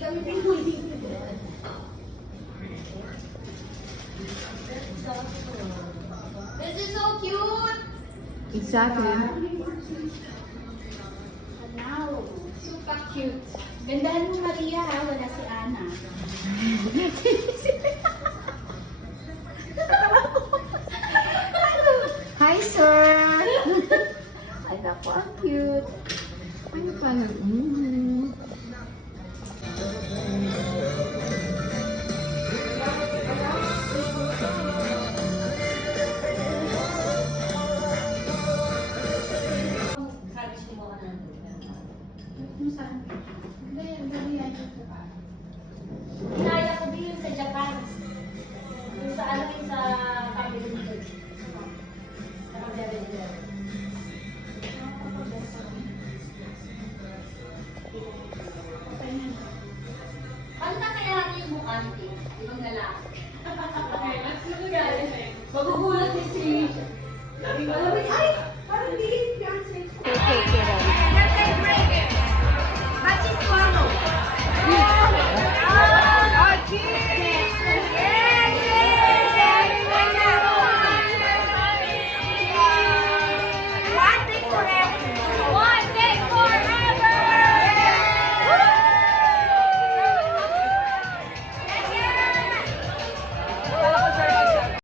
kami pinuli. This is so cute! Exactly. Wow, super cute. Gandahan mo Maria ha, wala si Ana. Hi, sir! Ay, naku, ang cute. Ano pa na? Inaya ko din yun sa Japan. Yung sa ano yung sa family nito. Paano na kaya yung mukha nito? Ibang lalaki. Magugulat din si... Ay! Parang di